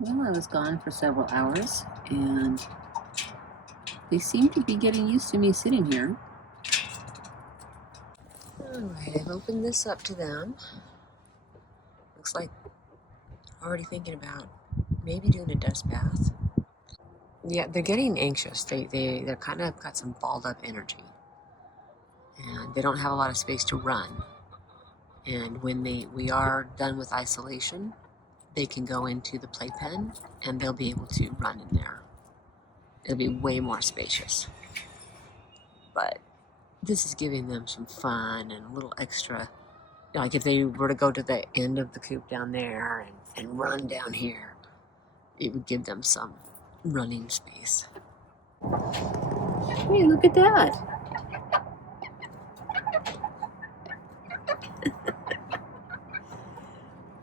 Well, I was gone for several hours, and they seem to be getting used to me sitting here. Alright, I've opened this up to them. Looks like already thinking about maybe doing a dust bath. Yeah, they're getting anxious. They're kind of got some balled up energy. And they don't have a lot of space to run. And when we are done with isolation, they can go into the playpen and they'll be able to run in there. It'll be way more spacious. But this is giving them some fun and a little extra. Like if they were to go to the end of the coop down there and run down here, it would give them some running space. Hey, look at that.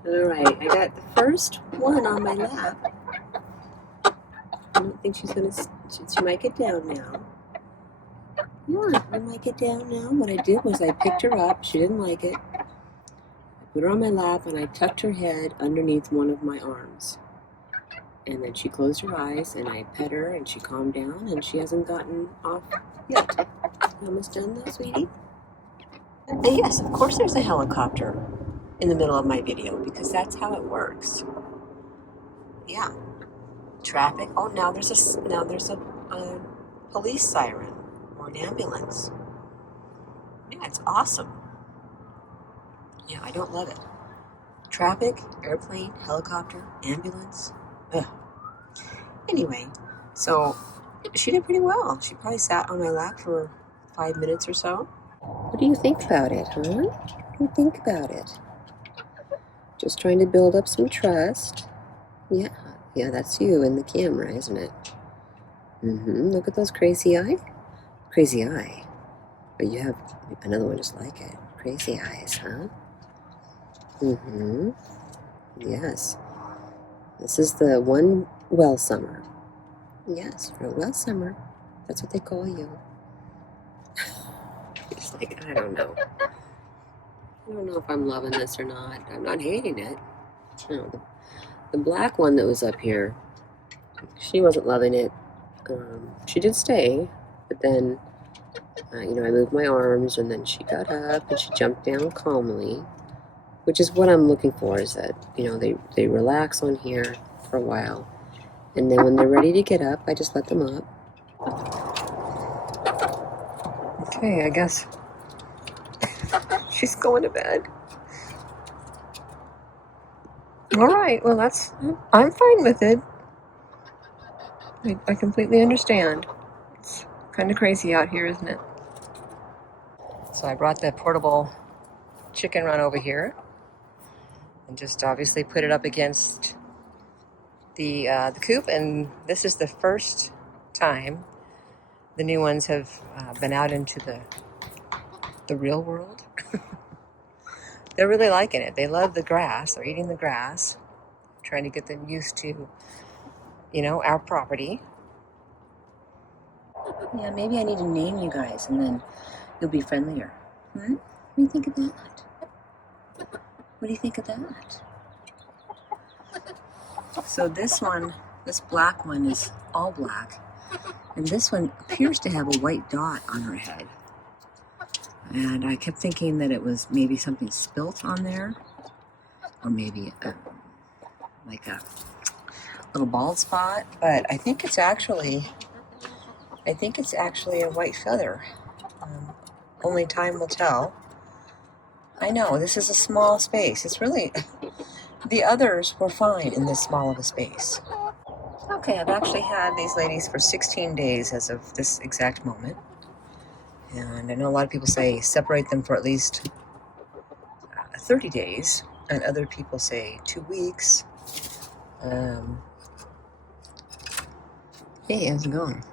Alright, I got the first one on my lap. I don't think she might get down now. Yeah, I might get down now. What I did was I picked her up. She didn't like it. I put her on my lap and I tucked her head underneath one of my arms. And then she closed her eyes and I pet her and she calmed down and she hasn't gotten off yet. You almost done though, sweetie? Yes, of course there's a helicopter in the middle of my video because that's how it works. Yeah. Traffic. Oh, now there's a police siren or an ambulance. Yeah, it's awesome. Yeah, I don't love it. Traffic, airplane, helicopter, ambulance. Ugh. Anyway, so she did pretty well. She probably sat on my lap for 5 minutes or so. What do you think about it, huh? What do you think about it? Just trying to build up some trust. Yeah, that's you in the camera, isn't it? Look at those crazy eye. Crazy eye. But you have another one just like it. Crazy eyes, huh? Yes. This is the one well summer. Yes, for a well summer. That's what they call you. It's like, I don't know. I don't know if I'm loving this or not. I'm not hating it. No, the black one that was up here, she wasn't loving it. She did stay, but then, I moved my arms, and then she got up, and she jumped down calmly, which is what I'm looking for, is that, they relax on here for a while, and then when they're ready to get up, I just let them up. Okay, I guess she's going to bed. All right, well, I'm fine with it. I completely understand. It's kind of crazy out here, isn't it? So I brought the portable chicken run over here and just obviously put it up against the coop, and this is the first time the new ones have been out into the real world. They're really liking it. They love the grass. They're eating the grass. Trying to get them used to, our property. Yeah, maybe I need to name you guys and then you'll be friendlier. What do you think of that? What do you think of that? So this black one is all black. And this one appears to have a white dot on her head. And I kept thinking that it was maybe something spilt on there. Or maybe like a little bald spot. But I think it's actually a white feather. Only time will tell. I know, this is a small space. It's really, the others were fine in this small of a space. Okay, I've actually had these ladies for 16 days as of this exact moment. And I know a lot of people say separate them for at least 30 days. And other people say 2 weeks. Hey, how's it going?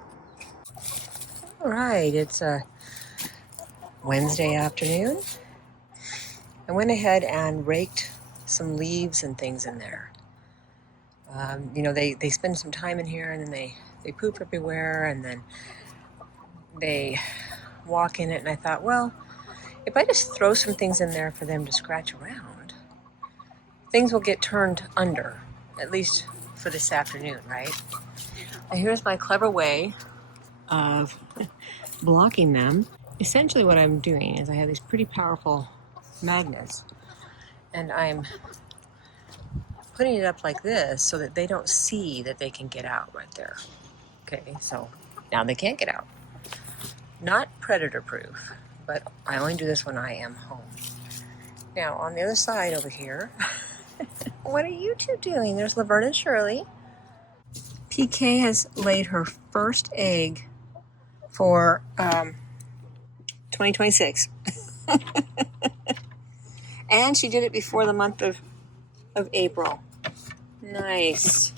All right, it's a Wednesday afternoon. I went ahead and raked some leaves and things in there. They spend some time in here, and then they poop everywhere, and then they walk in it, and I thought, well, if I just throw some things in there for them to scratch around, things will get turned under, at least for this afternoon, right? And here's my clever way of blocking them. Essentially what I'm doing is I have these pretty powerful magnets, and I'm putting it up like this so that they don't see that they can get out right there. Okay, so now they can't get out. Not predator proof, but I only do this when I am home. Now on the other side over here, what are you two doing? There's Laverne and Shirley. PK has laid her first egg for 2026. And she did it before the month of April. Nice.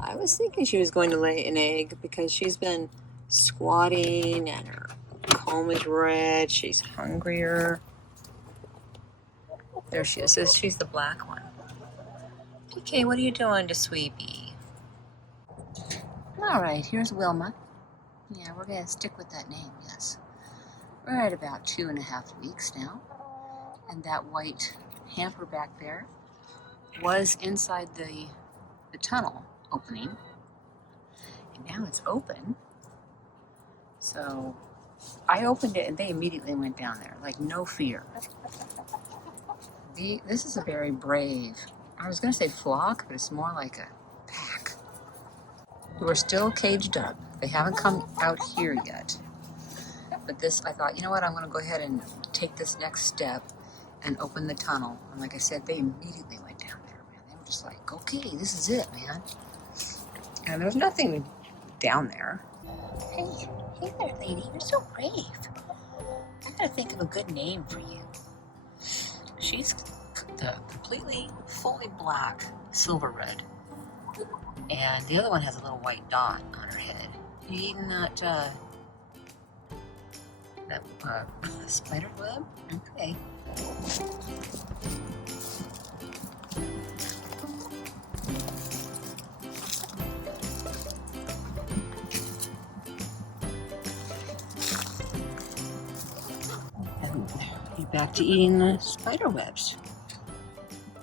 I was thinking she was going to lay an egg because she's been squatting and her comb is red. She's hungrier. There she is. She's the black one. PK, what are you doing to Sweepy? All right, here's Wilma. Yeah, we're going to stick with that name, yes. We're at about 2.5 weeks now. And that white hamper back there was inside the tunnel opening. And now it's open. So I opened it and they immediately went down there, like no fear. This is a very brave, I was going to say flock, but it's more like a pack. Who are still caged up. They haven't come out here yet. But this, I thought, you know what, I'm going to go ahead and take this next step and open the tunnel. And like I said, they immediately went down there, man. They were just like, okay, this is it, man. And there was nothing down there. Hey there, lady, you're so brave. I gotta think of a good name for you. She's the completely, fully black, silver red. And the other one has a little white dot on her head. You eating that spider web? Okay. And you're back to eating the spider webs.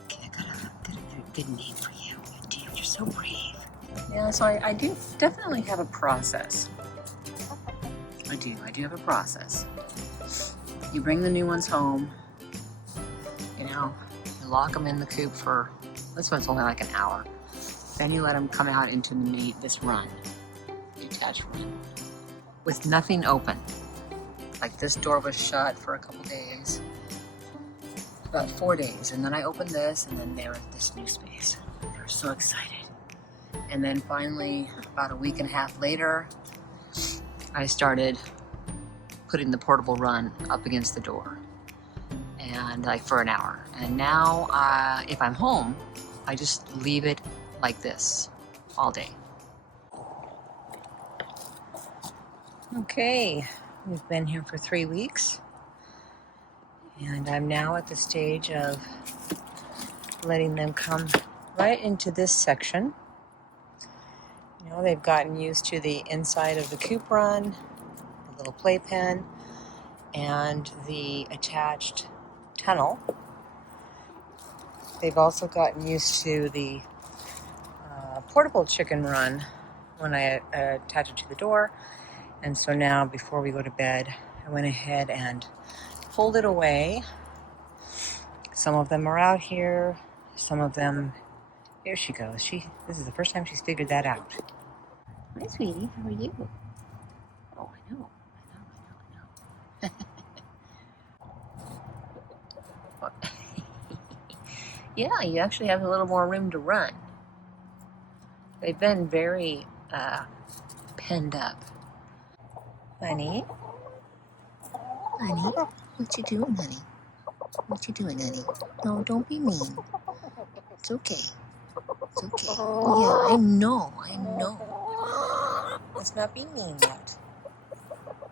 Okay, I got a good name for you. Damn, you're so brave. Yeah, so I do definitely have a process. I do have a process. You bring the new ones home, you lock them in the coop for, this one's only like an hour. Then you let them come out into this run, detached run, with nothing open. Like this door was shut for a couple days, about 4 days. And then I opened this and then there was this new space. They were so excited. And then finally, about a week and a half later, I started putting the portable run up against the door, and like for an hour. And now, if I'm home, I just leave it like this all day. Okay, we've been here for 3 weeks, and I'm now at the stage of letting them come right into this section. They've gotten used to the inside of the coop run, the little playpen, and the attached tunnel. They've also gotten used to the portable chicken run when I attach it to the door. And so now, before we go to bed, I went ahead and pulled it away. Some of them are out here. Some of them, here she goes. This is the first time she's figured that out. Hi, sweetie. How are you? Oh, I know. Yeah, you actually have a little more room to run. They've been very penned up. Honey? Honey? What you doing, honey? What you doing, honey? No, don't be mean. It's okay. It's okay. Yeah, I know. Let's not be mean yet.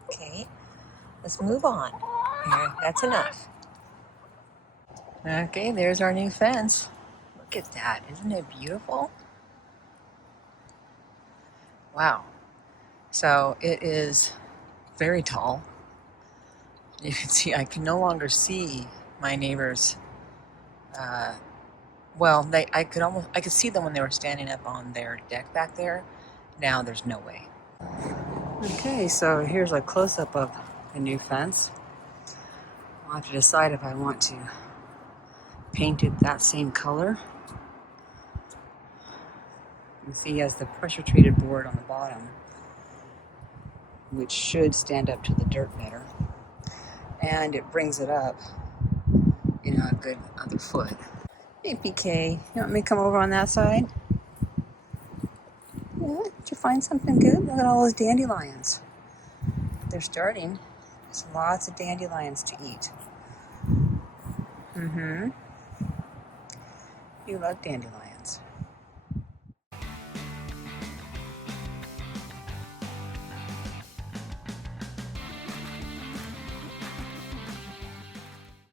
Okay, let's move on. Here, that's enough. Okay, there's our new fence. Look at that. Isn't it beautiful? Wow. So it is very tall. You can see, I can no longer see my neighbor's Well, I could see them when they were standing up on their deck back there. Now there's no way. Okay, so here's a close-up of the new fence. I'll have to decide if I want to paint it that same color. You see he has the pressure-treated board on the bottom, which should stand up to the dirt better. And it brings it up, a good other foot. Hey, PK, you want me to come over on that side? Yeah, did you find something good? Look at all those dandelions. They're starting. There's lots of dandelions to eat. You love dandelions.